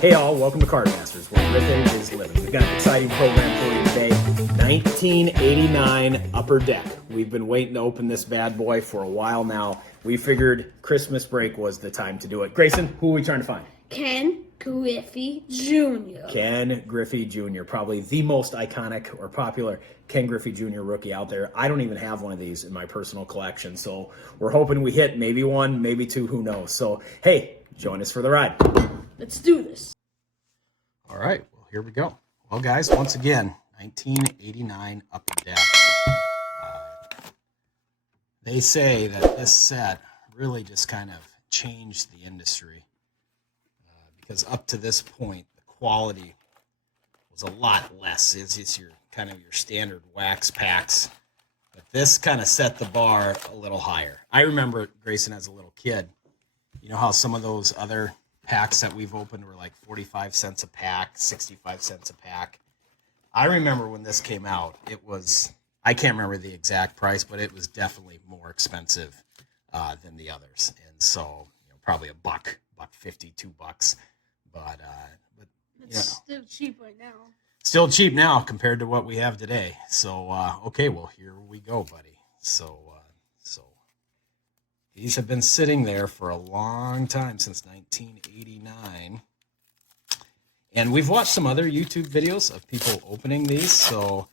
Hey all, welcome to Cardmasters, where Rippin is living. We've got an exciting program for you today. 1989 Upper Deck. We've been waiting to open this bad boy for a while now. We figured Christmas break was the time to do it. Grayson, who are we trying to find? Ken Griffey Jr. Ken Griffey Jr., probably the most iconic or popular Ken Griffey Jr. rookie out there. I don't even have one of these in my personal collection, so we're hoping we hit maybe one, maybe two, who knows. So, hey, join us for the ride. Let's do this. All right, well, here we go. Well, guys, once again, 1989 Upper Deck. They say that this set really just kind of changed the industry because up to this point, the quality was a lot less. It's your kind of your standard wax packs, but this kind of set the bar a little higher. I remember, Grayson, as a little kid, you know how some of those other packs that we've opened were like 45 cents a pack, 65 cents a pack. I remember when this came out, it was, I can't remember the exact price, but it was definitely more expensive than the others. And so, probably $1.50, $2. But It's still cheap right now. Still cheap now compared to what we have today. So, okay, well, here we go, buddy. So these have been sitting there for a long time, since 1989. And we've watched some other YouTube videos of people opening these, so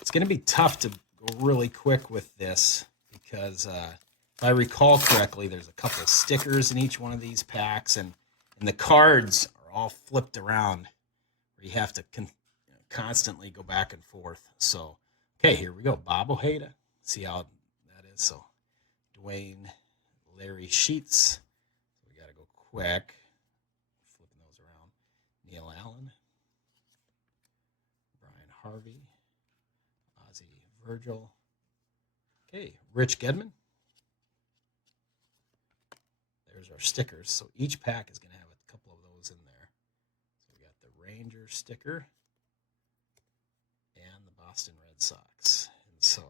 it's going to be tough to go really quick with this because if I recall correctly, there's a couple of stickers in each one of these packs, and the cards are all flipped around where you have to constantly go back and forth. So, okay, here we go. Bob Ojeda. See how that is. So, Dwayne, Larry Sheets. We got to go quick. Flipping those around. Neil Allen. Brian Harvey. Ozzie Virgil. Okay, Rich Gedman. There's our stickers. So each pack is going to have a couple of those in there. So we got the Ranger sticker and the Boston Red Sox. And so,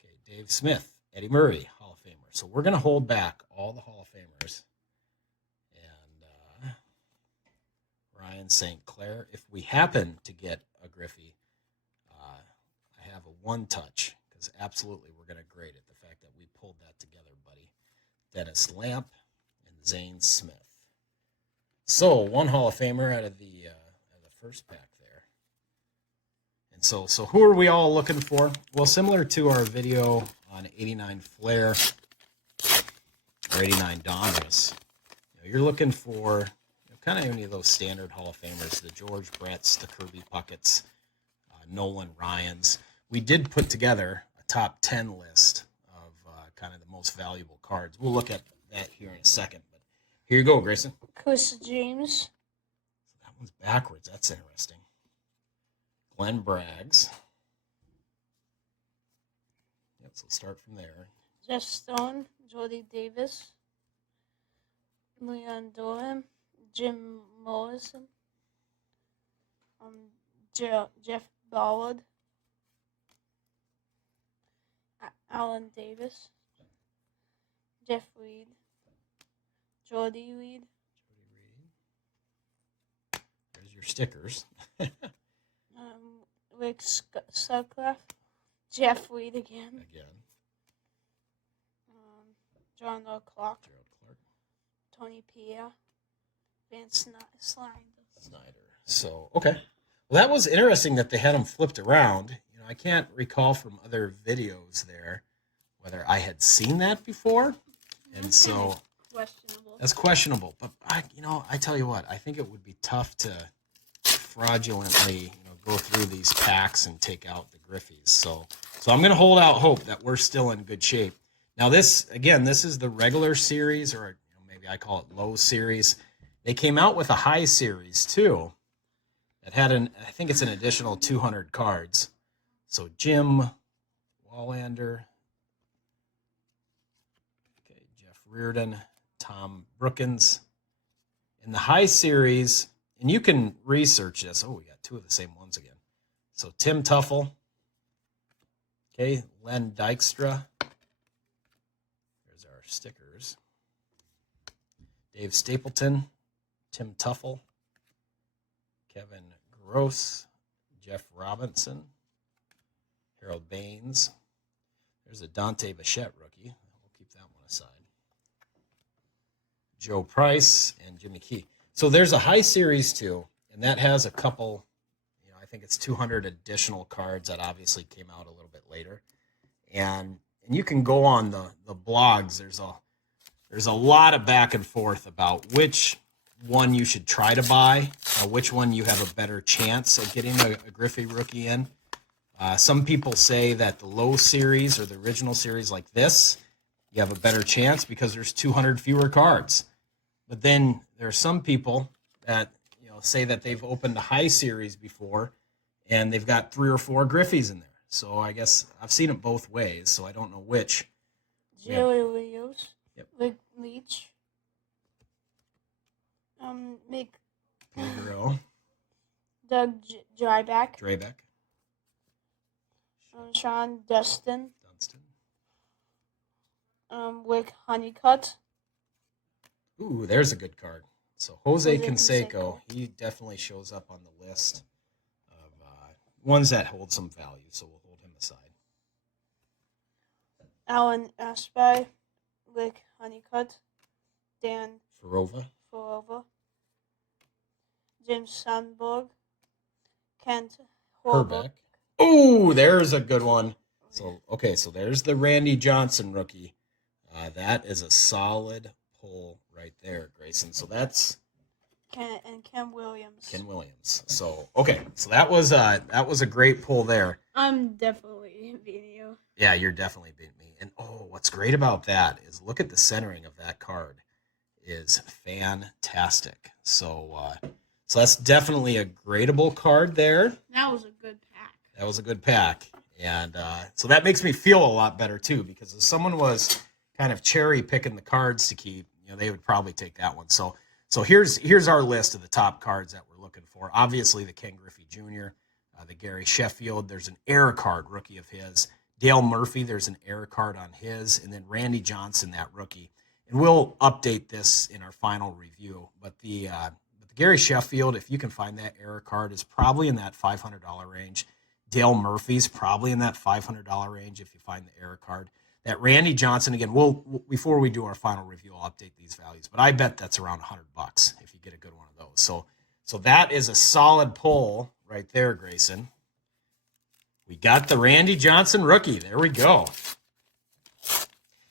okay, Dave Smith, Eddie Murray, Hall of Famer. So we're going to hold back all the Hall of Famers. And Ryan St. Clair. If we happen to get a Griffey, I have a one-touch, because absolutely we're going to grade it. The fact that we pulled that together, buddy. Dennis Lamp and Zane Smith. So one Hall of Famer out of the first pack there. And so who are we all looking for? Well, similar to our video on 89 Flair or 89 Donruss, you're looking for kind of any of those standard Hall of Famers, the George Bretts, the Kirby Pucketts, Nolan Ryans. We did put together a top 10 list of kind of the most valuable cards. We'll look at that here in a second. But here you go, Grayson. Chris James. That one's backwards. That's interesting. Glenn Braggs. Yep, so start from there. Jeff Stone. Jody Davis. Leon Doran. Jim Morrison. Jeff Ballard. Alan Davis. Jeff Reed. Jordy Reed. There's your stickers. Rick Sutcliffe. Jeff Reed again. John Clark. Tony Pierre. Van Snyder. So, okay. Well, that was interesting that they had them flipped around. I can't recall from other videos there whether I had seen that before. And so questionable. That's questionable. But I tell you what, I think it would be tough to fraudulently, go through these packs and take out the Griffies. So I'm going to hold out hope that we're still in good shape. Now this is the regular series, or maybe I call it low series. They came out with a high series too. That had I think it's an additional 200 cards. So Jim Wallander, okay, Jeff Reardon, Tom Brookins. In the high series, and you can research this. Oh, we got two of the same ones again. So Tim Tuffle, okay, Len Dykstra. There's our stickers. Dave Stapleton, Tim Tuffle, Kevin Gross, Jeff Robinson, Harold Baines. There's a Dante Bichette rookie. We'll keep that one aside. Joe Price and Jimmy Key. So there's a high series too, and that has a couple, I think it's 200 additional cards that obviously came out a little bit later. And you can go on the blogs. There's a lot of back and forth about which one you should try to buy, which one you have a better chance of getting a Griffey rookie in. Some people say that the low series or the original series like this, you have a better chance because there's 200 fewer cards. But then there are some people that say that they've opened a high series before and they've got 3 or 4 Griffies in there. So I guess I've seen it both ways, so I don't know which. Jerry Leos. Yep. Leach. Gabriel. Doug Dryback. Draybeck. Sean Dunston. Dunston. Wick Honeycutt. Ooh, there's a good card. So Jose Canseco. Canseco, he definitely shows up on the list of ones that hold some value, so we'll hold him aside. Alan Ashby. Wick Honeycutt. Dan Farova. James Sandberg. Kent Herbeck. Ooh, there's a good one. So there's the Randy Johnson rookie. That is a solid pull right there, Grayson. So that's Ken Williams. Ken Williams. So that was a great pull there. I'm definitely beating you. Yeah, you're definitely beating me. And what's great about that is look at the centering of that card is fantastic. So that's definitely a gradable card there. That was a good pack. That was a good pack. And so that makes me feel a lot better, too, because if someone was kind of cherry picking the cards to keep, they would probably take that one. So here's our list of the top cards that we're looking for. Obviously, the Ken Griffey Jr., the Gary Sheffield. There's an error card rookie of his. Dale Murphy, there's an error card on his. And then Randy Johnson, that rookie. And we'll update this in our final review. But the Gary Sheffield, if you can find that error card, is probably in that $500 range. Dale Murphy's probably in that $500 range if you find the error card. That Randy Johnson, again, before we do our final review, I'll update these values. But I bet that's around $100 if you get a good one of those. So that is a solid pull right there, Grayson. We got the Randy Johnson rookie. There we go.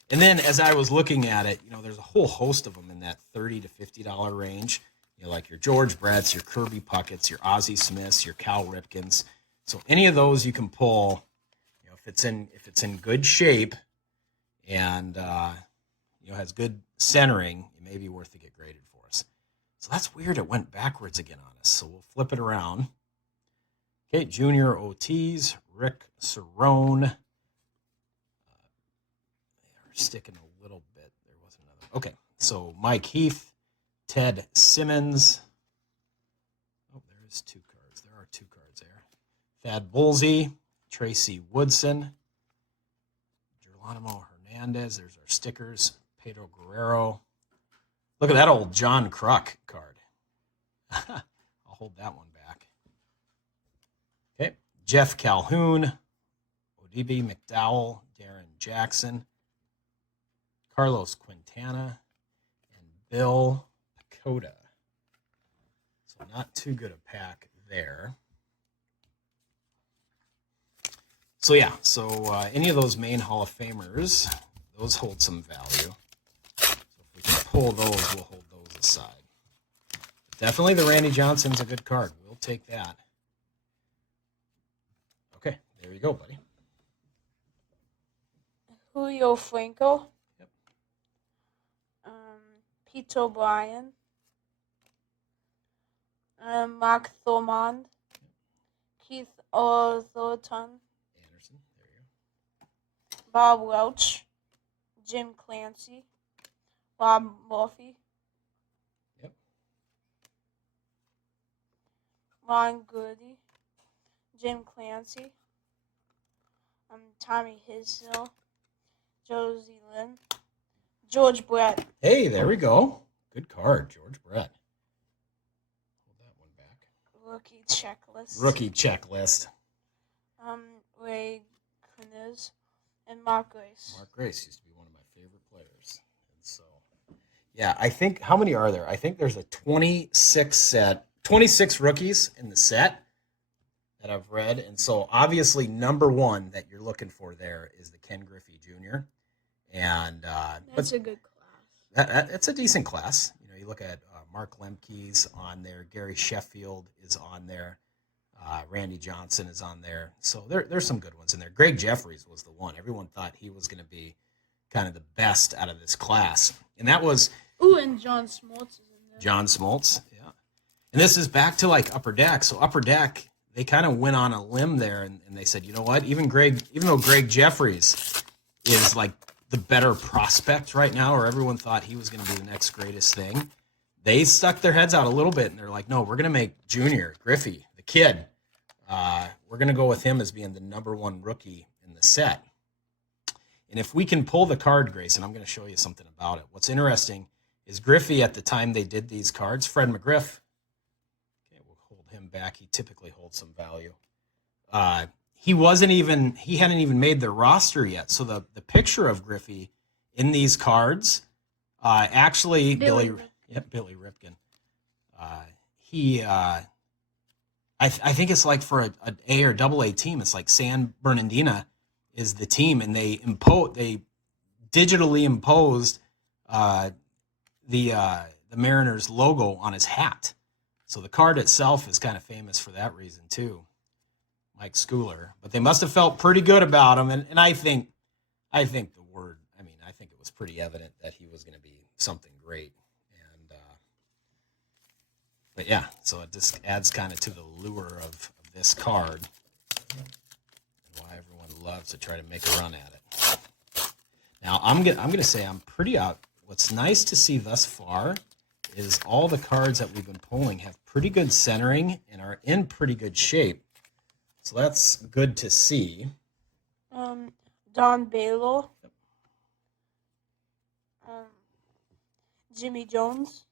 And then as I was looking at it, there's a whole host of them in that $30 to $50 range. Like your George Bretts, your Kirby Pucketts, your Ozzie Smiths, your Cal Ripkins. So any of those you can pull, if it's in good shape and has good centering, it may be worth to get graded for us. So that's weird. It went backwards again on us. So we'll flip it around. Okay, Junior Ortiz, Rick Cerrone. They are sticking a little bit. There was another. Okay, so Mike Heath, Ted Simmons. Oh, there is 2 cards. There are 2 cards there. Thad Bullsey, Tracy Woodson, Geronimo Hernandez. There's our stickers. Pedro Guerrero. Look at that old John Kruk card. I'll hold that one back. Okay. Jeff Calhoun, Odibe McDowell, Darren Jackson, Carlos Quintana, and Bill Pacoda. So not too good a pack there. So any of those main Hall of Famers, those hold some value. So if we can pull those, we'll hold those aside. But definitely the Randy Johnson's a good card. We'll take that. Okay, there you go, buddy. Julio Franco. Yep. Pete O'Brien. Mark Thormond. Keith Thornton. Anderson, there you go. Bob Welch. Jim Clancy. Bob Murphy. Yep. Ron Goody. Jim Clancy. Tommy Hizzell. Josie Lynn. George Brett. Hey, there we go. Good card, George Brett. Hold that one back. Rookie checklist. Rookie checklist. Ray Kunez and Mark Grace. Mark Grace used to be one of my favorite players. And so, yeah, I think, how many are there? I think there's a 26 rookies in the set that I've read. And so, obviously, number one that you're looking for there is the Ken Griffey Jr. And that's a good class. It's a decent class. You know, you look at Mark Lemke's on there. Gary Sheffield is on there. Randy Johnson is on there. So there's some good ones in there. Greg Jeffries was the one. Everyone thought he was going to be kind of the best out of this class. And that was... Ooh, and John Smoltz is in there. John Smoltz, yeah. And this is back to, like, Upper Deck. So Upper Deck, they kind of went on a limb there, and they said, you know what? Even though Greg Jeffries is, like, the better prospect right now, or everyone thought he was going to be the next greatest thing, they stuck their heads out a little bit, and they're like, no, we're going to make Junior, Griffey, the kid, we're going to go with him as being the number one rookie in the set. And if we can pull the card, Grayson, I'm going to show you something about it. What's interesting is Griffey, at the time they did these cards, Fred McGriff, okay, we'll hold him back. He typically holds some value. He hadn't even made their roster yet. So the picture of Griffey in these cards, actually, Billy Ripken, I think it's like for an A or double A team, it's like San Bernardino is the team, and they digitally imposed the Mariners logo on his hat. So the card itself is kind of famous for that reason too. Mike Schooler, but they must have felt pretty good about him, and I think I think it was pretty evident that he was going to be something great. But yeah, so it just adds kind of to the lure of this card and why everyone loves to try to make a run at it. Now, I'm gonna say I'm pretty out. What's nice to see thus far is all the cards that we've been pulling have pretty good centering and are in pretty good shape. So that's good to see. Don Baylor. Jimmy Jones.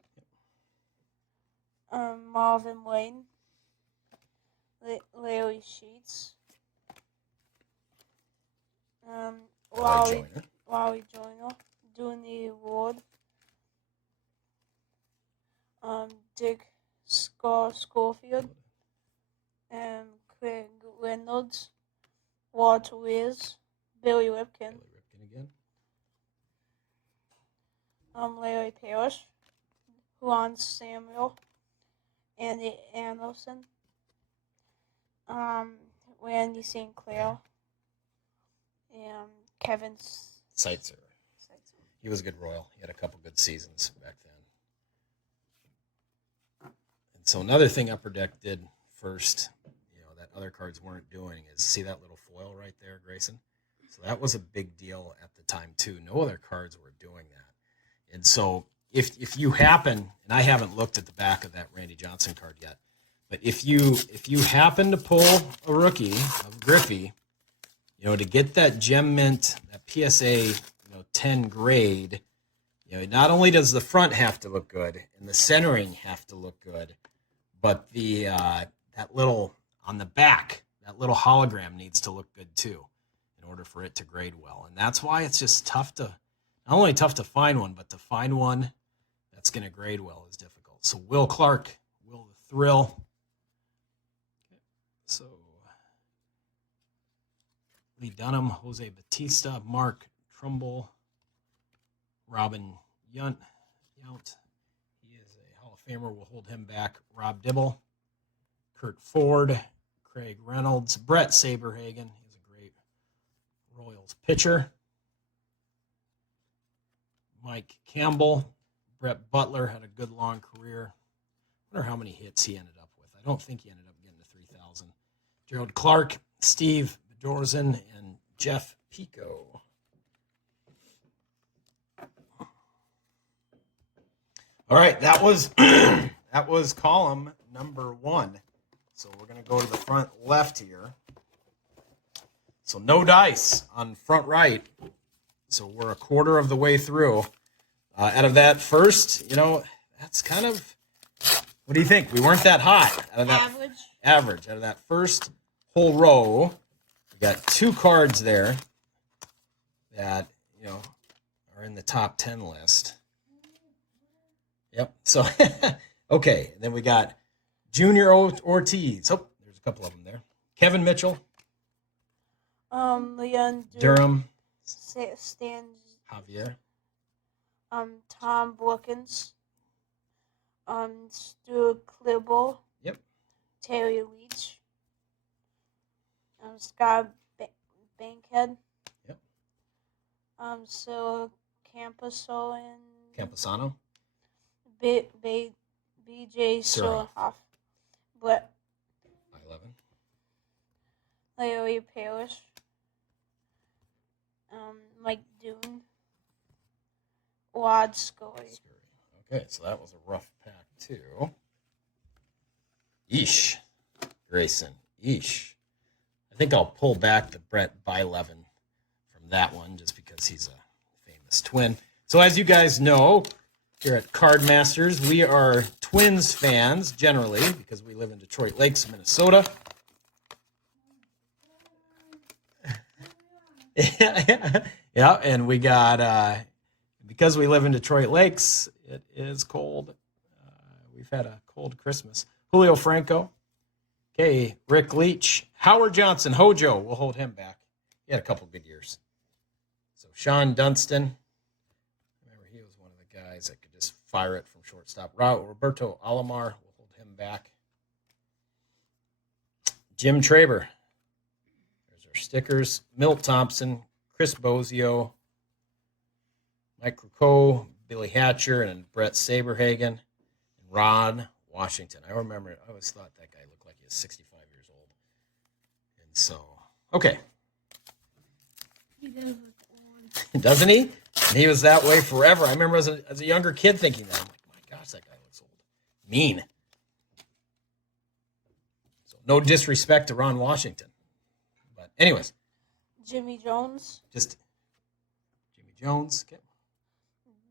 Marvin Wayne, Larry Sheets, Wally Joyner, Dooney Ward, Dick Schofield, and Craig Reynolds, Walter Wears, Billy Ripken again. Larry Parrish, Juan Samuel, Andy Anderson, Randy St. Clair, and Kevin Seitzer. He was a good Royal. He had a couple good seasons back then. And so another thing Upper Deck did first, that other cards weren't doing, is see that little foil right there, Grayson? So that was a big deal at the time too. No other cards were doing that. And so if you happen, and I haven't looked at the back of that Randy Johnson card yet, but if you happen to pull a rookie of Griffey, to get that Gem Mint, that PSA 10 grade, not only does the front have to look good and the centering have to look good, but the that little on the back, that little hologram needs to look good too in order for it to grade well. And that's why it's just not only tough to find one, but to find one that's going to grade well is difficult. So Will Clark, Will the Thrill. Okay. So Lee Dunham, Jose Batista, Mark Trumbull, Robin Yount. He is a Hall of Famer. We'll hold him back. Rob Dibble, Kurt Ford, Craig Reynolds, Brett Saberhagen. He's a great Royals pitcher. Mike Campbell, Brett Butler had a good long career. I wonder how many hits he ended up with. I don't think he ended up getting to 3,000. Gerald Clark, Steve Bedorzan, and Jeff Pico. All right, that was column number 1. So we're going to go to the front left here. So no dice on front right. So we're a quarter of the way through. Out of that first, that's kind of What do you think? We weren't that hot. Out of that, Average. Out of that first whole row, we got 2 cards there that, are in the top 10 list. Yep. So, okay. And then we got Junior Ortiz. Oh, there's a couple of them there. Kevin Mitchell. Leon Durham. Stan. Javier. Tom Brookins. Stu Klibble. Yep. Terry Leach. Scott Bankhead. Yep. So Camposo and Camposano. BJ Surhoff. But 11. Larry Parrish. Mike Dune. Wad Scully. Okay, so that was a rough pack too. Yeesh. Grayson. Yeesh. I think I'll pull back the Brett Bylevin from that one just because he's a famous Twin. So as you guys know, here at Cardmasters, we are Twins fans generally because we live in Detroit Lakes, Minnesota. Yeah, and we got, because we live in Detroit Lakes, it is cold. We've had a cold Christmas. Julio Franco. Okay, Rick Leach. Howard Johnson, Hojo. We'll hold him back. He had a couple good years. So Sean Dunston. Remember, he was one of the guys that could just fire it from shortstop. Roberto Alomar. We'll hold him back. Jim Traber. There's our stickers. Milt Thompson. Chris Bozio. Mike Krukow. Billy Hatcher. And Brett Saberhagen. And Ron Washington. I remember, I always thought that guy looked like he was 65 years old. And so, okay. He does look old. Doesn't he? And he was that way forever. I remember as a younger kid thinking that. I'm like, my gosh, that guy looks old. Mean. So no disrespect to Ron Washington. But anyways. Jimmy Jones. Just Jimmy Jones. Okay.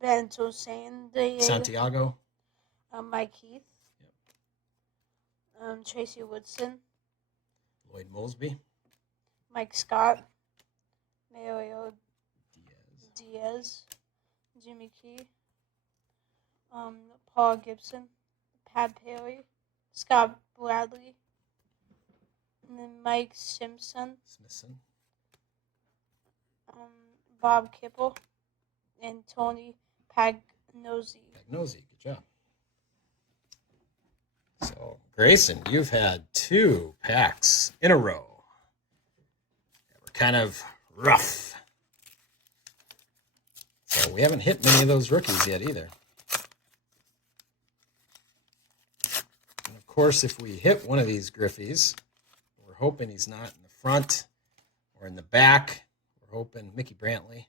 Bento Santiago. Mike Heath. Tracy Woodson. Lloyd Mosby. Mike Scott. Mario Diaz. Jimmy Key. Paul Gibson. Pat Perry. Scott Bradley. And then Mike Simpson. Smithson. Bob Kipple. And Tony Pagnozzi. Pagnozzi, good job. So, Grayson, you've had 2 packs in a row that were kind of rough. So we haven't hit many of those rookies yet either. And of course, if we hit one of these Griffies, we're hoping he's not in the front or in the back. We're hoping Mickey Brantley.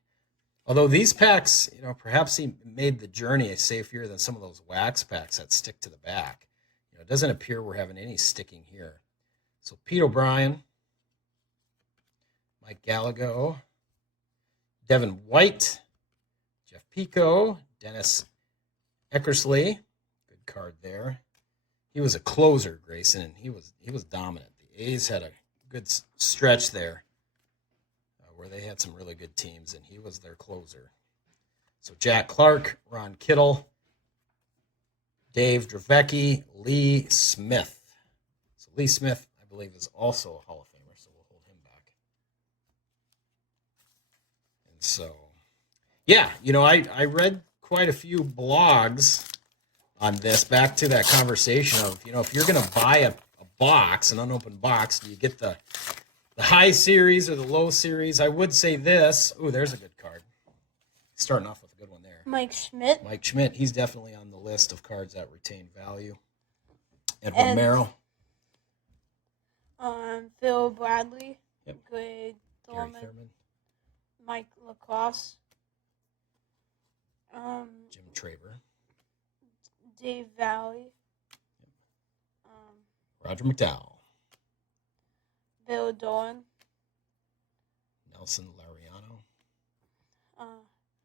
Although these packs, perhaps he made the journey safer than some of those wax packs that stick to the back. It doesn't appear we're having any sticking here. So Pete O'Brien, Mike Gallagher, Devin White, Jeff Pico, Dennis Eckersley. Good card there. He was a closer, Grayson, and he was dominant. The A's had a good stretch there where they had some really good teams, and he was their closer. So Jack Clark, Ron Kittle, Dave Dravecki, Lee Smith. So Lee Smith, I believe, is also a Hall of Famer, so we'll hold him back. And so, yeah, I read quite a few blogs on this, back to that conversation of, if you're going to buy a box, an unopened box, do you get the high series or the low series? I would say this. Ooh, there's a good card. Starting off with a good one there. Mike Schmidt. Mike Schmidt, he's definitely on the list of cards that retain value. Ed Romero. Phil Bradley. Yep. Greg Gary Thorman. Thurman. Mike Lacrosse. Jim Traber. Dave Valley. Roger McDowell. Bill Doran. Nelson Lariano.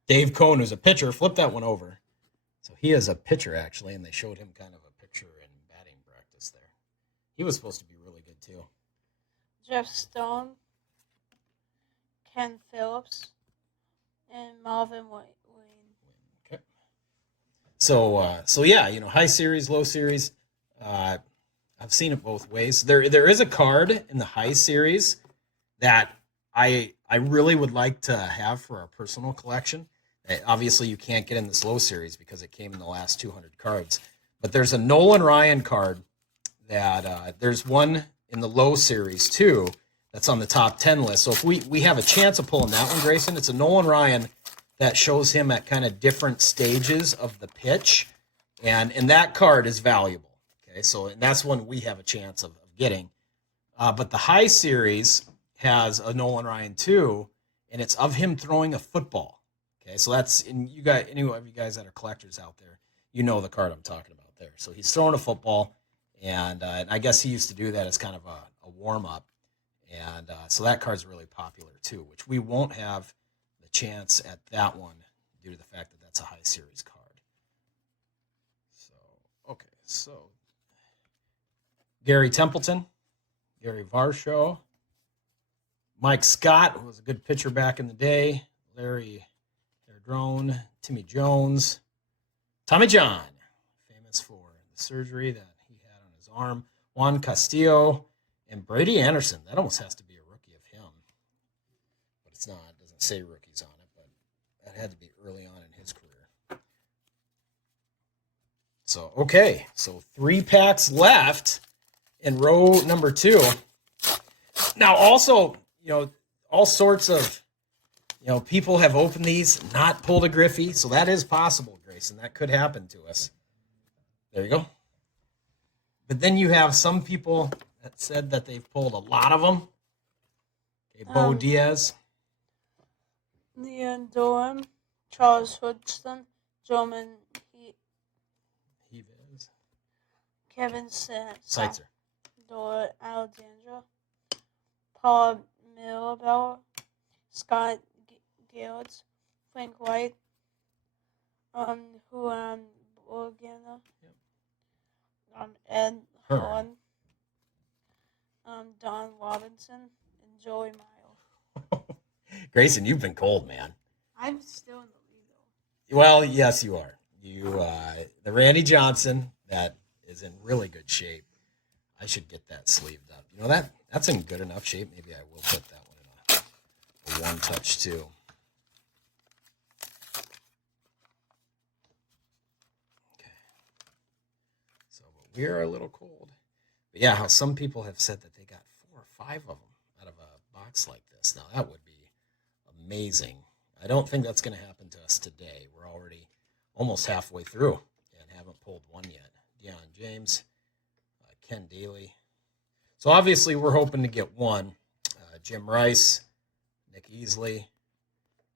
Dave Cohn, who's a pitcher, flipped that one over. So he is a pitcher, actually, and they showed him kind of a picture in He was supposed to be really good too. Jeff Stone, Ken Phillips, and Marvin Wayne. Okay. So yeah, you know, high series, low series. I've seen it both ways. There is a card in the high series that I really would like to have for our personal collection. Obviously, you can't get in this low series because it came in the last 200 cards. But there's a Nolan Ryan card that there's one in the low series too that's on the top 10 list. So if we have a chance of pulling that one, Grayson, it's a Nolan Ryan that shows him at kind of different stages of the pitch, and that card is valuable. Okay, so and that's one we have a chance of getting. But the high series has a Nolan Ryan too, and it's of him throwing a football. Okay, so that's, and you guys, any of you guys that are collectors out there, you know the card I'm talking about there. So he's throwing a football, and I guess he used to do that as kind of a warm up, and so that card's really popular too, which we won't have the chance at that one due to the fact that that's a high series card. So okay, so Gary Templeton, Gary Varsho, Mike Scott, who was a good pitcher back in the day, Larry Drone, Timmy Jones, Tommy John, famous for the surgery that he had on his arm, Juan Castillo, and Brady Anderson. That almost has to be a rookie of him, but it's not. It doesn't say rookies on it, but that had to be early on in his career. So, okay, so 3 packs left in row number 2. Now, also, you know, all sorts of, you know, people have opened these, not pulled a Griffey, so that is possible, Grayson. That could happen to us. There you go. But then you have some people that said that they've pulled a lot of them. Okay, Bo Diaz. Leon Dorham, Charles Hudson, German Heavez. Kevin Seitzer. Dora Alexandra, Paul Mirabella, Scott Gilds, Frank White, Juan Borgana, Ed Horn, Don Robinson, and Joey Mile. Grayson, you've been cold, man. I'm still in the lead, though. Well, yes, you are. You, the Randy Johnson, that is in really good shape. I should get that sleeved up. You know, that's in good enough shape. Maybe I will put that one in a one touch too. Okay. So we are a little cold. But yeah, how some people have said that they got 4 or 5 of them out of a box like this. Now that would be amazing. I don't think that's going to happen to us today. We're already almost halfway through and haven't pulled one yet. Deion James, Ken Daly. So obviously we're hoping to get one. Jim Rice, Nick Easley.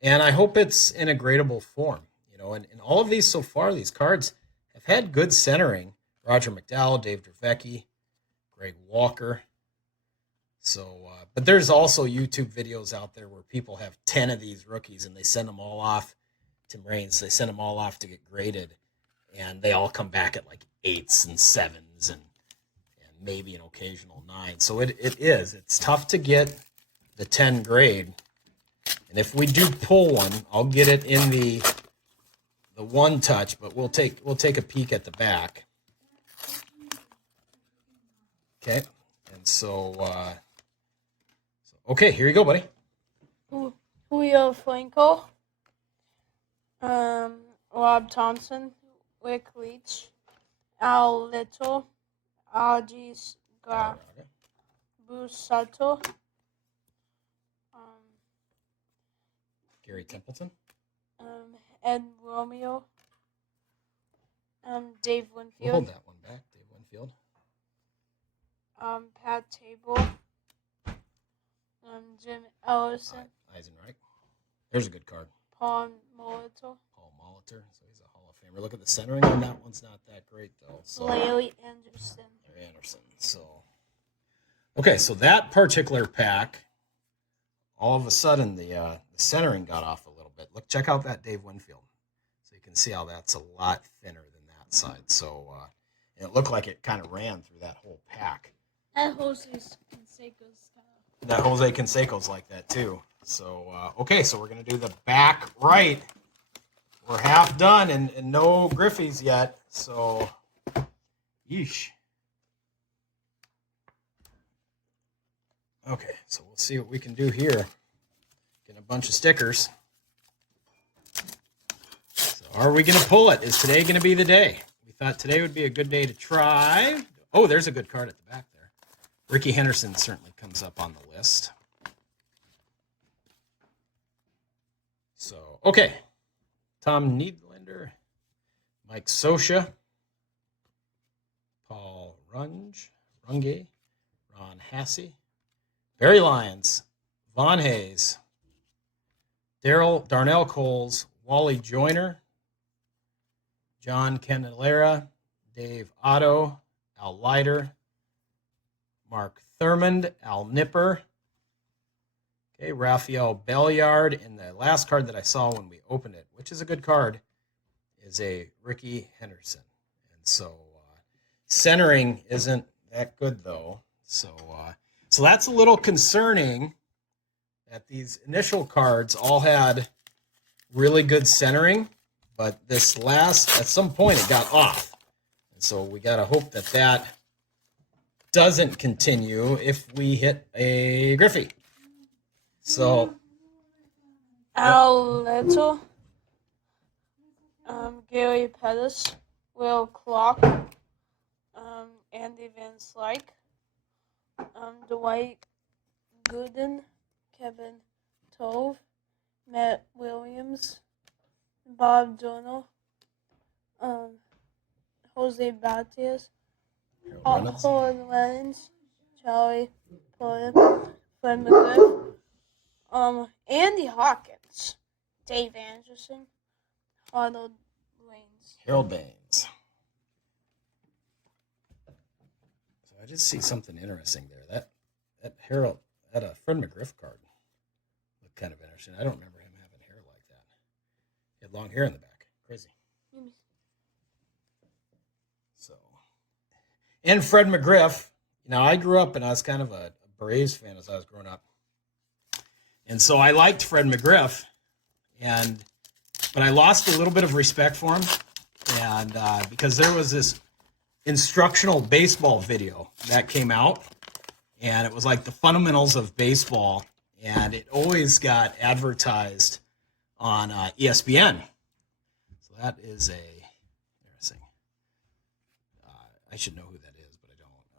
And I hope it's in a gradable form. You know, and all of these so far, these cards have had good centering. Roger McDowell, Dave Dravecki, Greg Walker. So, but there's also YouTube videos out there where people have 10 of these rookies and they send them all off. Tim Raines, they send them all off to get graded, and they all come back at like 8s and 7s and maybe an occasional 9. So it's tough to get the 10 grade. And if we do pull one, I'll get it in the one touch, but we'll take a peek at the back. Okay. And so okay, here you go, buddy. Julio Franco, Rob Thompson, Rick Leach, Al Little, Algis Busato, Gary Templeton, Ed Romeo, Dave Winfield. We'll hold that one back, Dave Winfield. Pat Table, Jim Ellison, Eisenreich. There's a good card. Paul Molitor. So he's a Hall of Famer. Look at the centering on that one's not that great though. So Larry Anderson. So okay, so that particular pack, all of a sudden the centering got off a little bit. Look, check out that Dave Winfield. So you can see how that's a lot thinner than that side. So it looked like it kind of ran through that whole pack. That Jose Canseco's kind of. That Jose Canseco's like that too. So, okay, so we're going to do the back right. We're half done and no Griffeys yet. So, yeesh. Okay, so we'll see what we can do here. Getting a bunch of stickers. So, are we going to pull it? Is today going to be the day? We thought today would be a good day to try. Oh, there's a good card at the back there. Rickey Henderson certainly comes up on the list. So, okay. Tom Needlander, Mike Scioscia, Paul Runge, Ron Hasse, Barry Lyons, Von Hayes, Darnell Coles, Wally Joyner, John Candelaria, Dave Otto, Al Leiter, Mark Thurmond, Al Nipper, okay, Rafael Belliard, and the last card that I saw when we opened it, which is a good card, is a Rickey Henderson. And so centering isn't that good, though. So that's a little concerning that these initial cards all had really good centering, but this last, at some point, it got off. And so we got to hope that that doesn't continue if we hit a Griffey. So, Al Leto, Gary Pettis, Will Clark, Andy Van Slyke, Dwight Gooden, Kevin Tove, Matt Williams, Bob Dono, Jose Batias, Colin Lenz, Charlie Pullen, Fred McGriff, Andy Hawkins, Dave Anderson, Arnold Baines. Harold Baines. So I just see something interesting there. That Fred McGriff card looked kind of interesting. I don't remember him having hair like that. He had long hair in the back. Crazy. So, and Fred McGriff. Now, I grew up and I was kind of a Braves fan as I was growing up. And so I liked Fred McGriff, but I lost a little bit of respect for him, and because there was this instructional baseball video that came out, and it was like the fundamentals of baseball, and it always got advertised on ESPN. So that is interesting. I should know who that is, but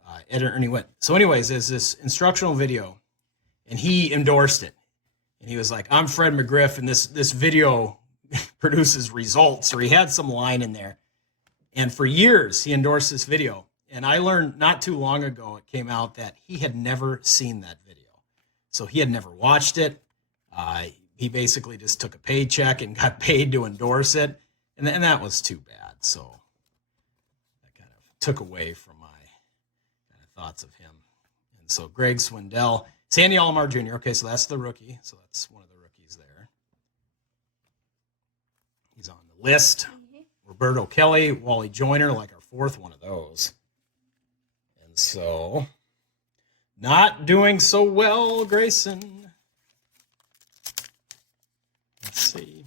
I don't. Ernie went. So anyways, there's this instructional video, and he endorsed it. And he was like, I'm Fred McGriff, and this video produces results. Or he had some line in there. And for years, he endorsed this video. And I learned not too long ago, it came out that he had never seen that video. So he had never watched it. He basically just took a paycheck and got paid to endorse it. And that was too bad. So that kind of took away from my kind of thoughts of him. And so Greg Swindell. Sandy Alomar Jr. Okay, so that's the rookie. So that's one of the rookies there. He's on the list. Mm-hmm. Roberto Kelly, Wally Joyner, like our fourth one of those. And so, not doing so well, Grayson. Let's see.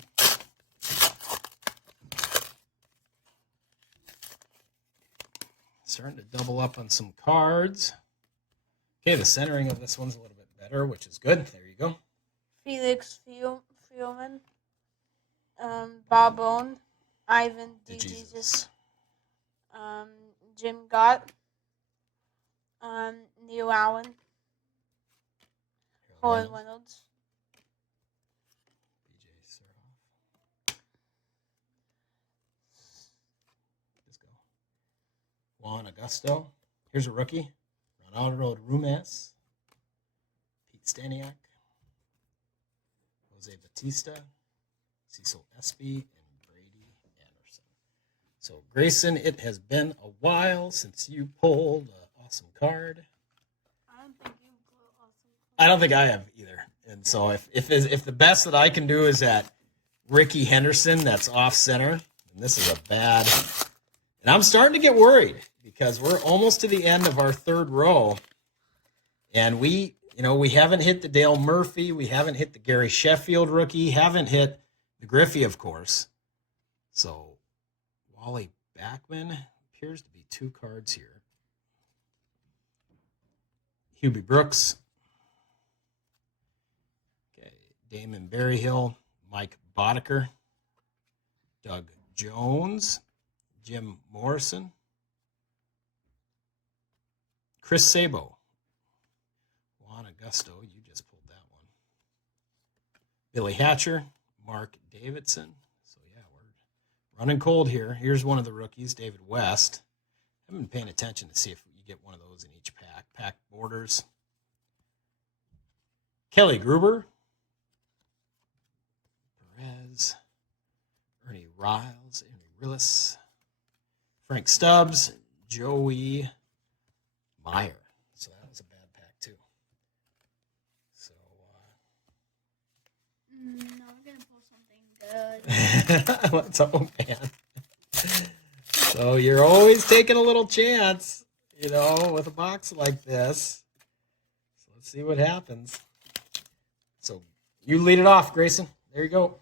Starting to double up on some cards. Okay, the centering of this one's a little bit better, which is good. There you go. Felix Fielman, Bob Owen, Ivan DeJesus, Jim Gott, Neil Allen, Colin Reynolds, BJ Surhoff. Let's go. Juan Augusto. Here's a rookie. Ronaldo Rumes, Pete Staniak, Jose Batista, Cecil Espy, and Brady Anderson. So, Grayson, it has been a while since you pulled an awesome card. I don't think you pulled an awesome card. I don't think I have either. And so, if the best that I can do is that Rickey Henderson, that's off center, and this is a bad. And I'm starting to get worried because we're almost to the end of our third row. And we haven't hit the Dale Murphy. We haven't hit the Gary Sheffield rookie. Haven't hit the Griffey, of course. So Wally Backman appears to be 2 cards here. Hubie Brooks. Okay, Damon Berryhill. Mike Boddicker. Doug Jones. Jim Morrison. Chris Sabo. Juan Augusto, you just pulled that one. Billy Hatcher, Mark Davidson. So, yeah, we're running cold here. Here's one of the rookies, David West. I've been paying attention to see if you get one of those in each pack. Pack borders. Kelly Gruber. Perez. Ernie Riles. Ernie Rillis. Frank Stubbs. Joey Meyer. So that was a bad pack too. So No, we're gonna pull something good. let's hope, man. So you're always taking a little chance, with a box like this. So let's see what happens. So you lead it off, Grayson. There you go.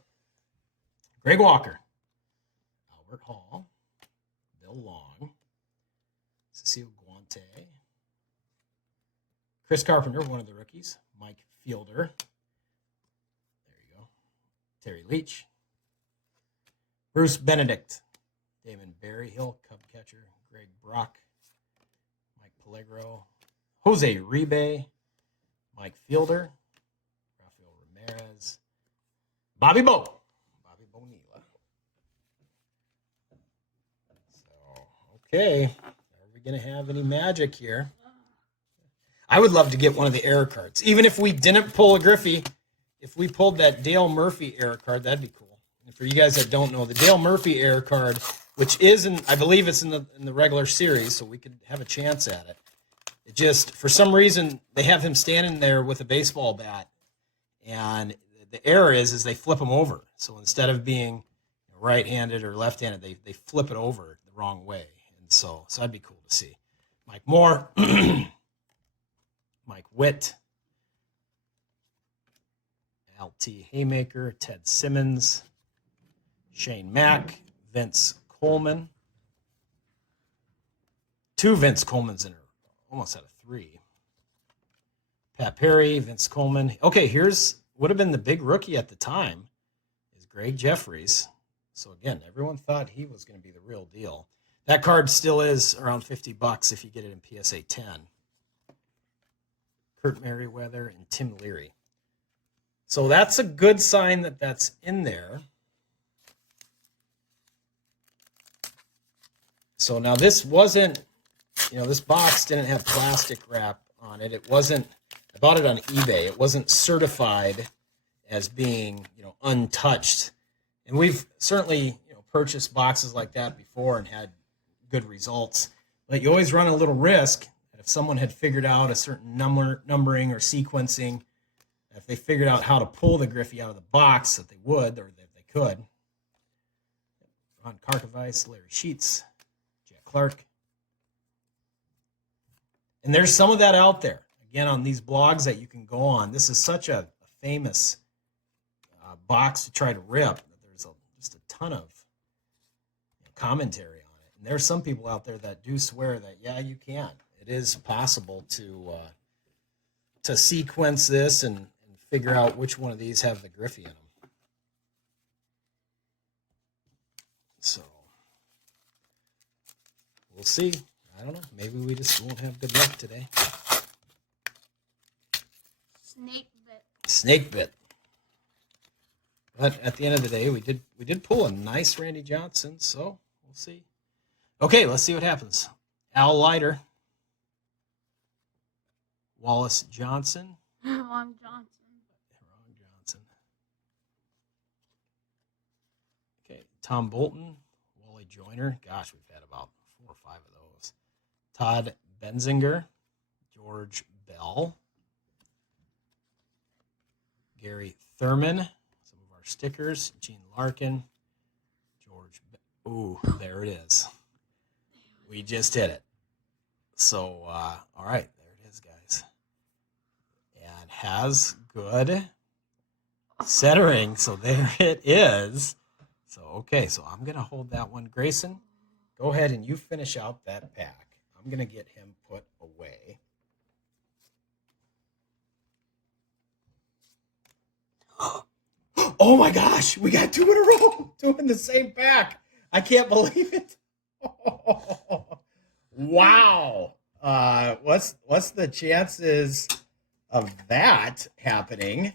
Greg Walker, Albert Hall, Bill Long, Cecile Guante, Chris Carpenter, one of the rookies. Mike Fielder. There you go. Terry Leach. Bruce Benedict. Damon Berryhill, Cub catcher. Greg Brock. Mike Pellegro. Jose Uribe. Mike Fielder. Rafael Ramirez. Bobby Bonilla. So, okay. Are we going to have any magic here? I would love to get one of the error cards. Even if we didn't pull a Griffey, if we pulled that Dale Murphy error card, that'd be cool. And for you guys that don't know, the Dale Murphy error card, which is I believe it's in the regular series, so we could have a chance at it. It just, for some reason, they have him standing there with a baseball bat, and the error is they flip him over. So instead of being right-handed or left-handed, they flip it over the wrong way. And so that'd be cool to see. Mike Moore. Mike Witt, L.T. Haymaker, Ted Simmons, Shane Mack, Vince Coleman. 2 Vince Colemans in her, almost out of 3. Pat Perry, Vince Coleman. Okay, would have been the big rookie at the time is Greg Jeffries. So again, everyone thought he was going to be the real deal. That card still is around $50 if you get it in PSA 10. Kurt Merriweather, and Tim Leary. So that's a good sign that that's in there. So now this wasn't, this box didn't have plastic wrap on it. It wasn't, I bought it on eBay. It wasn't certified as being, untouched. And we've certainly, purchased boxes like that before and had good results. But you always run a little risk. If someone had figured out a certain numbering or sequencing, if they figured out how to pull the Griffey out of the box, that they would, or that they could. Ron Karkovice, Larry Sheets, Jack Clark. And there's some of that out there. Again, on these blogs that you can go on. This is such a famous box to try to rip. That there's just a ton of commentary on it. And there's some people out there that do swear that, yeah, you can. It is possible to sequence this and figure out which one of these have the Griffey in them. So we'll see. I don't know. Maybe we just won't have good luck today. Snake bit. But at the end of the day, we did pull a nice Randy Johnson, so we'll see. Okay, let's see what happens. Al Leiter. Wallace Johnson. Ron Johnson. Okay, Tom Bolton. Wally Joyner. Gosh, we've had about 4 or 5 of those. Todd Benzinger. George Bell. Gary Thurman. Some of our stickers. Gene Larkin. George. Ooh, there it is. We just hit it. So, all right, there it is, guys. has good centering. So there it is. So, okay, so I'm going to hold that one. Grayson, go ahead and you finish out that pack. I'm going to get him put away. Oh my gosh, we got 2 in a row, 2 in the same pack. I can't believe it. Wow. What's the chances of that happening?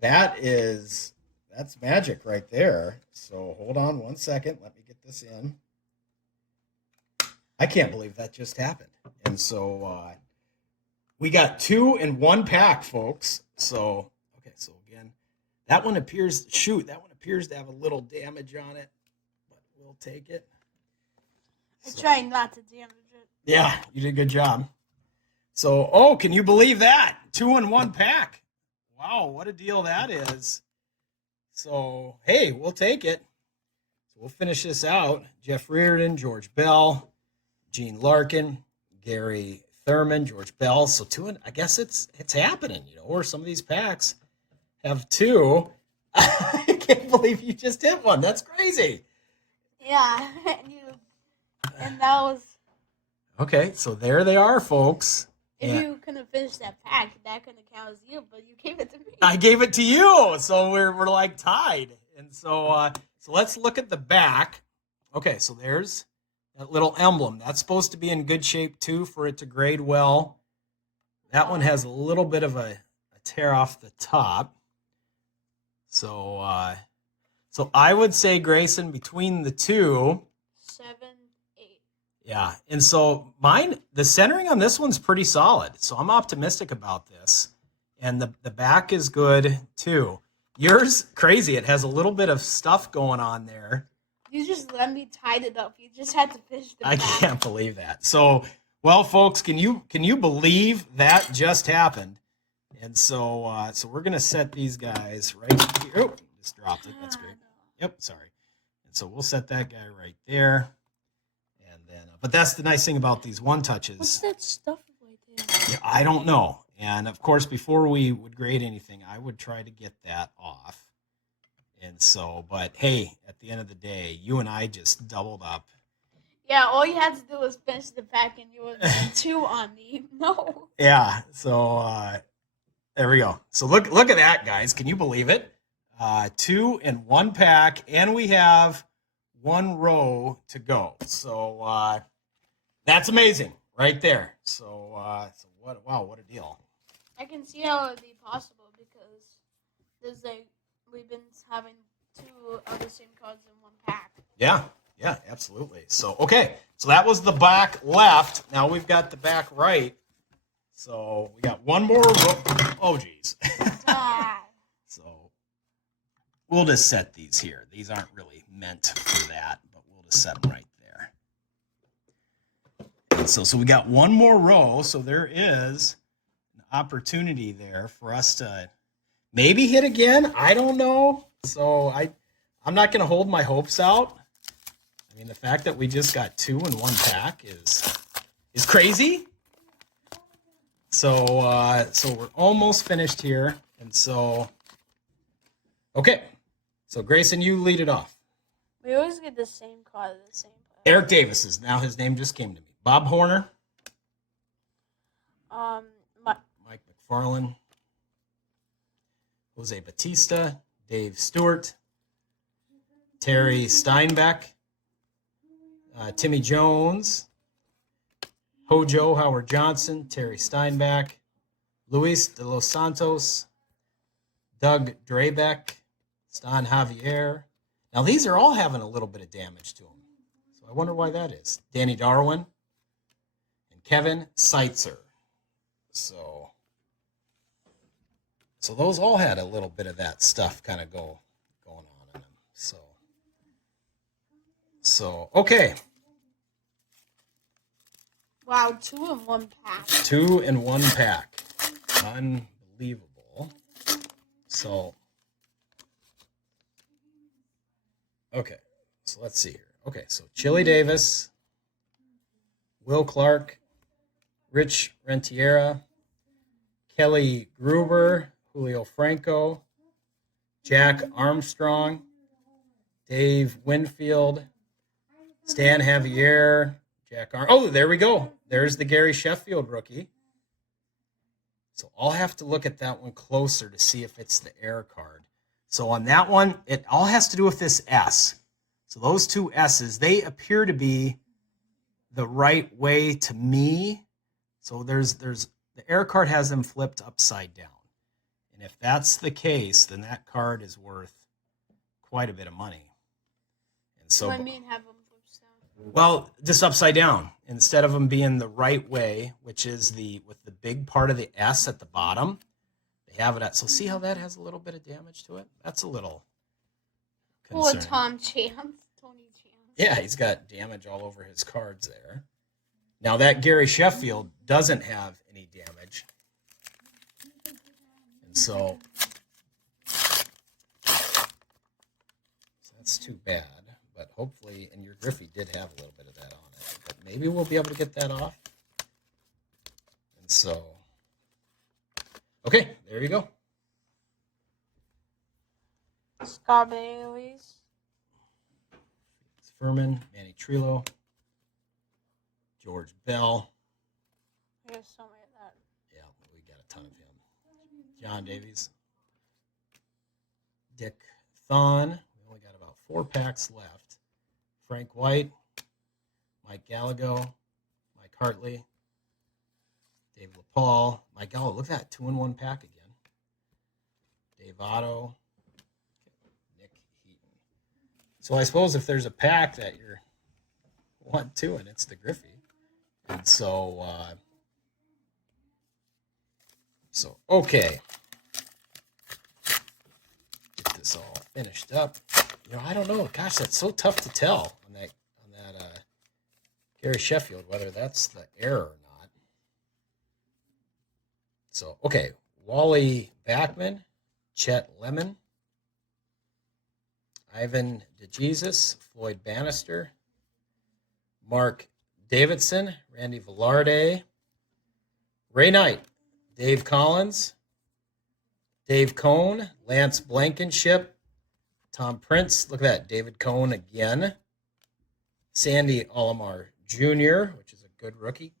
That's magic right there. So hold on 1 second. Let me get this in. I can't believe that just happened. And so we got 2 in 1 pack, folks. So, okay, so again, that one appears to have a little damage on it, but we'll take it. I tried not to damage it. Yeah, you did a good job. So, can you believe that? 2 in 1 pack. Wow, what a deal that is. So, hey, we'll take it. So we'll finish this out. Jeff Reardon, George Bell, Gene Larkin, Gary Thurman, George Bell. So I guess it's happening, or some of these packs have 2. I can't believe you just hit one. That's crazy. Yeah, and that was. Okay, so there they are, folks. If you couldn't finish that pack, that couldn't count as you, but you gave it to me. I gave it to you, so we're like tied. And so let's look at the back. Okay, so there's that little emblem. That's supposed to be in good shape too for it to grade well. That one has a little bit of a tear off the top. So I would say, Grayson, between the 2, 7, 8. yeah. And so the centering on this one's pretty solid. So I'm optimistic about this. And the back is good too. Yours, crazy. It has a little bit of stuff going on there. You just let me tied it up. You just had to finish the back. I can't believe that. So, well, folks, can you believe that just happened? And so we're gonna set these guys right here. Oh, just dropped it. That's great. Yep, sorry. And so we'll set that guy right there. And then, but that's the nice thing about these one touches. What's that stuff right there? Yeah, I don't know. And of course, before we would grade anything, I would try to get that off. And so, but hey, at the end of the day, you and I just doubled up. Yeah, all you had to do was finish the pack, and you were 2 on me. No. Yeah. So there we go. So look at that, guys. Can you believe it? 2 in 1 pack, and we have 1 row to go. So that's amazing, right there. So what a deal. I can see how it would be possible because we've been having 2 of the same cards in 1 pack. Yeah, absolutely. So okay, so that was the back left. Now we've got the back right. So we got 1 more row. Oh, geez. So we'll just set these here. These aren't really meant for that, but we'll just set them right there. And so we got 1 more row. So there is an opportunity there for us to maybe hit again. I don't know. So I'm not going to hold my hopes out. I mean, the fact that we just got 2 in 1 pack is crazy. So we're almost finished here. And so, okay. So Grayson, you lead it off. We always get the same card at the same time. Eric Davis is now, his name just came to me. Bob Horner. Mike McFarland. Jose Batista. Dave Stewart. Terry Steinbeck. Timmy Jones. Hojo Howard Johnson. Terry Steinbeck. Luis de los Santos. Doug Drabeck. Stan Javier. Now, these are all having a little bit of damage to them. So I wonder why that is. Danny Darwin and Kevin Seitzer. So those all had a little bit of that stuff kind of going on in them. So okay. Wow, 2 in 1 pack. 2 in 1 pack. Unbelievable. So, okay. So let's see here. Okay, so Chili Davis, Will Clark, Rich Rentiera, Kelly Gruber, Julio Franco, Jack Armstrong, Dave Winfield, Stan Javier, oh, there we go. There's the Gary Shefield rookie. So I'll have to look at that one closer to see if it's the air card. So on that one, it all has to do with this S. So those two S's, they appear to be the right way to me. So there's the air card has them flipped upside down. And if that's the case, then that card is worth quite a bit of money. And so, what do I mean have them flipped down? well, just upside down. Instead of them being the right way, which is with the big part of the S at the bottom, they have it at. So see how that has a little bit of damage to it? That's a little concerning. Tony Chance. Yeah, he's got damage all over his cards there. Now that Gary Sheffield doesn't have any damage. And so that's too bad. But hopefully, and your Griffey did have a little bit of that on it. But maybe we'll be able to get that off. And so, okay, there you go. Scott Bailey's. Furman, Manny Trillo, George Bell. There's so many of that. Yeah, we got a ton of him. John Davies. Dick Thon. We only got about 4 packs left. Frank White. Mike Gallego. Mike Hartley. Dave LaPaul. Mike Gallo, look at that. 2-in-1 pack again. Dave Otto. So I suppose if there's a pack that you want to, and it's the Griffey. And so, okay. Get this all finished up. You know, I don't know. Gosh, that's so tough to tell on that Gary Sheffield, whether that's the error or not. So, okay. Wally Backman, Chet Lemon, Ivan DeJesus, Floyd Bannister, Mark Davidson, Randy Velarde, Ray Knight, Dave Collins, Dave Cohn, Lance Blankenship, Tom Prince, look at that, David Cohn again, Sandy Alomar Jr., which is a good rookie.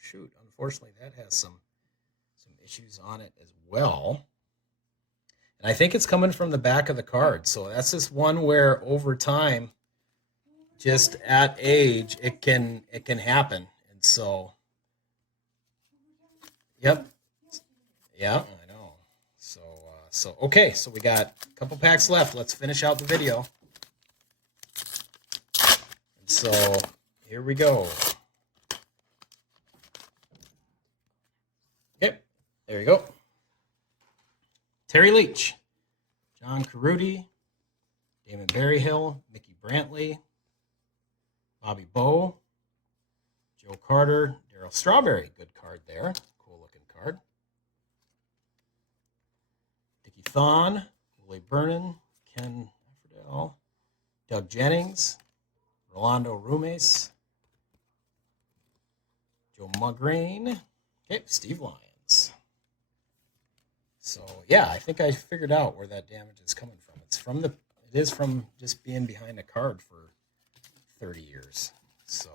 Shoot, unfortunately, that has some issues on it as well. And I think it's coming from the back of the card. So that's just one where over time, just at age, it can happen. And so, yep. Yeah, I know. So okay, so we got a couple packs left. Let's finish out the video. And so here we go. Okay, there you go. Terry Leach, John Caruti, Damon Berryhill, Mickey Brantley, Bobby Bowe, Joe Carter, Darryl Strawberry, good card there, cool looking card. Dickie Thon, Willie Vernon, Ken Affordell, Doug Jennings, Rolando Rumes, Joe Mugrain, okay, Steve Lyons. So yeah, I think I figured out where that damage is coming from. It is from just being behind a card for 30 years. So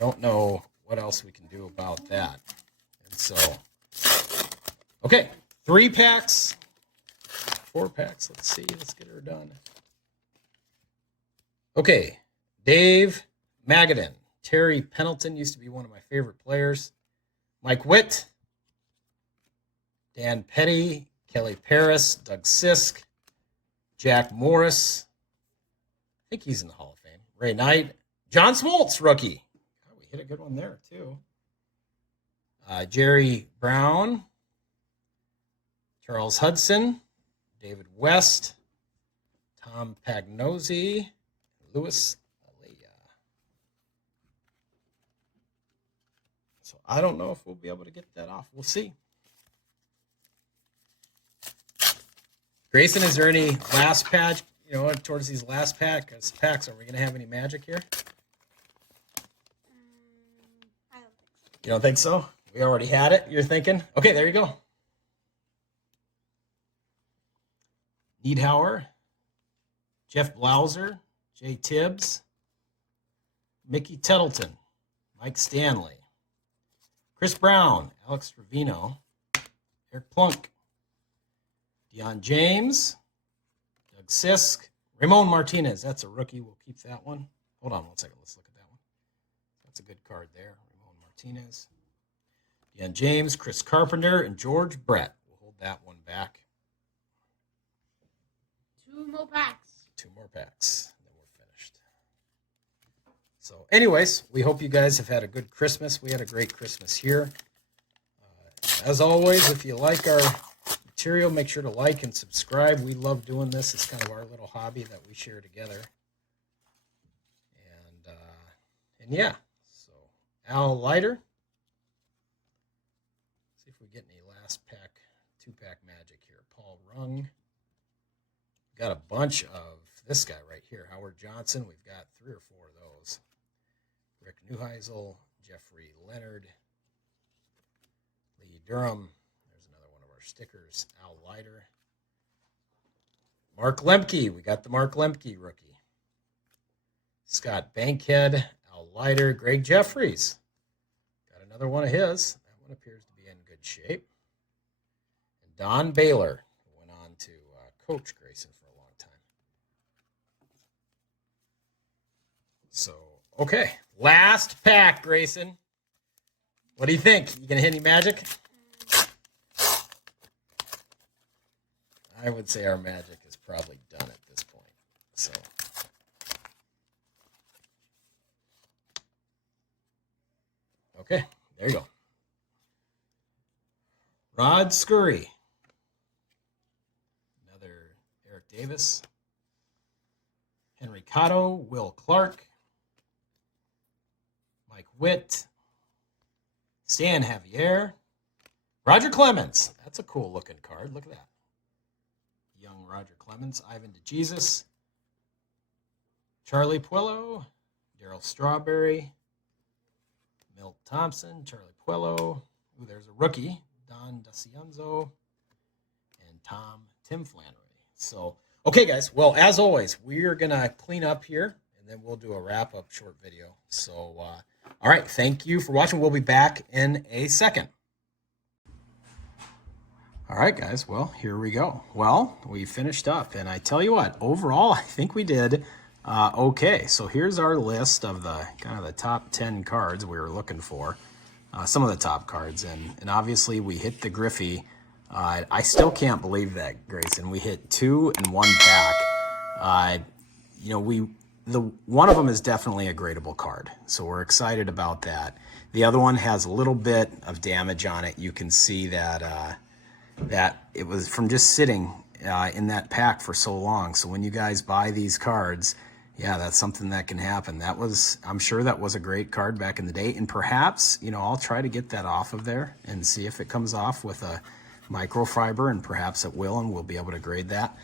don't know what else we can do about that. And so, okay, 3 packs, 4 packs. Let's see. Let's get her done. Okay, Dave Magadan. Terry Pendleton used to be one of my favorite players. Mike Witt. Dan Petty, Kelly Paris, Doug Sisk, Jack Morris. I think he's in the Hall of Fame. Ray Knight, John Smoltz Rookie. Oh, we hit a good one there, too. Jerry Brown, Charles Hudson, David West, Tom Pagnozzi, Louis Alea. So I don't know if we'll be able to get that off. We'll see. Grayson, is there any last patch, towards these last packs, are we going to have any magic here? I don't think so. You don't think so? We already had it, you're thinking? Okay, there you go. Niedhauer, Jeff Blauser, Jay Tibbs, Mickey Tettleton, Mike Stanley, Chris Brown, Alex Trevino, Eric Plunk, Deion James, Doug Sisk, Ramon Martinez. That's a rookie. We'll keep that one. Hold on one second. Let's look at that one. That's a good card there. Ramon Martinez, Deion James, Chris Carpenter, and George Brett. We'll hold that one back. 2 more packs. 2 more packs, and then we're finished. So anyways, we hope you guys have had a good Christmas. We had a great Christmas here. As always, if you like our material, make sure to like and subscribe. We love doing this. It's kind of our little hobby that we share together. And yeah, so Al Leiter. See if we get any last pack, 2-pack magic here. Paul Rung. Got a bunch of this guy right here, Howard Johnson. We've got 3 or 4 of those. Rick Neuheisel, Jeffrey Leonard, Lee Durham. There's another one of our stickers. Al Leiter. Mark Lemke. We got the Mark Lemke rookie. Scott Bankhead, Al Leiter, Greg Jeffries. Got another one of his. That one appears to be in good shape. And Don Baylor, who went on to coach Grayson for a long time. So, okay. Last pack, Grayson. What do you think? You gonna hit any magic? I would say our magic is probably done at this point. So, okay, there you go. Rod Scurry. Another Eric Davis. Henry Cotto, Will Clark. Mike Witt. Stan Javier. Roger Clemens. That's a cool looking card. Look at that. Young Roger Clemens. Ivan DeJesus. Charlie Puello. Darryl Strawberry. Milt Thompson. Charlie Puello. Ooh, there's a rookie. Don DeCianzo. And Tim Flannery. So, okay, guys. Well, as always, we're going to clean up here, and then we'll do a wrap-up short video. So, all right. Thank you for watching. We'll be back in a second. All right, guys. Well, here we go. Well, we finished up, and I tell you what, overall, I think we did okay. So here's our list of the kind of the top 10 cards we were looking for. Some of the top cards, and obviously we hit the Griffey. I still can't believe that, Grayson. We hit 2 in 1 pack. You know, one of them is definitely a gradable card, so we're excited about that. The other one has a little bit of damage on it. You can see that that it was from just sitting in that pack for so long. So when you guys buy these cards, yeah, that's something that can happen. I'm sure that was a great card back in the day, and perhaps, you know, I'll try to get that off of there and see if it comes off with a microfiber, and perhaps it will, and we'll be able to grade that.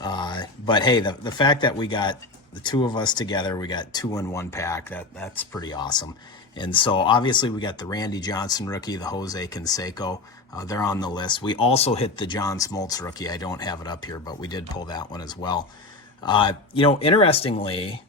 But hey, the fact that we got the 2 of us together, we got 2 in 1 pack, that's pretty awesome. And so obviously we got the Randy Johnson rookie, the Jose Canseco. They're on the list. We also hit the John Smoltz rookie. I don't have it up here, but we did pull that one as well. You know, interestingly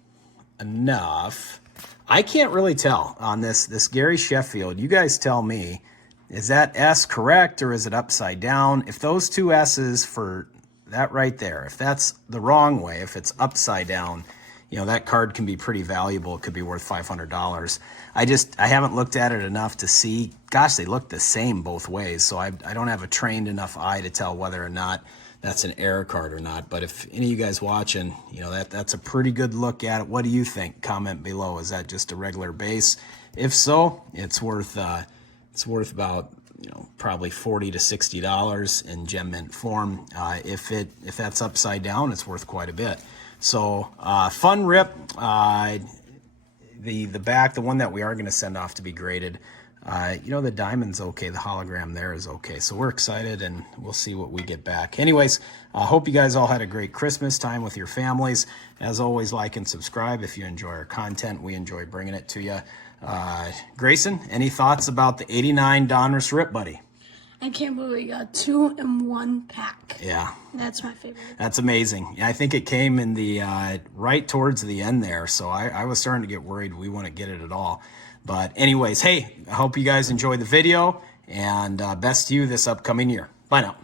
enough, I can't really tell on this Gary Sheffield. You guys tell me, is that S correct or is it upside down? If those 2 S's for that right there, if that's the wrong way, if it's upside down, you know, that card can be pretty valuable. It could be worth $500. I haven't looked at it enough to see. Gosh, they look the same both ways, so I don't have a trained enough eye to tell whether or not that's an error card or not. But if any of you guys watching, you know, that's a pretty good look at it. What do you think? Comment below. Is that just a regular base? If so, it's worth about, you know, probably $40 to $60 in gem mint form. If that's upside down, it's worth quite a bit. So fun rip. The back, the one that we are going to send off to be graded, you know, the diamond's okay. The hologram there is okay. So we're excited, and we'll see what we get back. Anyways, I hope you guys all had a great Christmas time with your families. As always, like and subscribe if you enjoy our content. We enjoy bringing it to you. Grayson, any thoughts about the 89 Donruss Rip, buddy? I can't believe we got 2 in 1 pack. Yeah. That's my favorite. That's amazing. I think it came in the right towards the end there, so I was starting to get worried we wouldn't get it at all. But anyways, hey, I hope you guys enjoyed the video, and best to you this upcoming year. Bye now.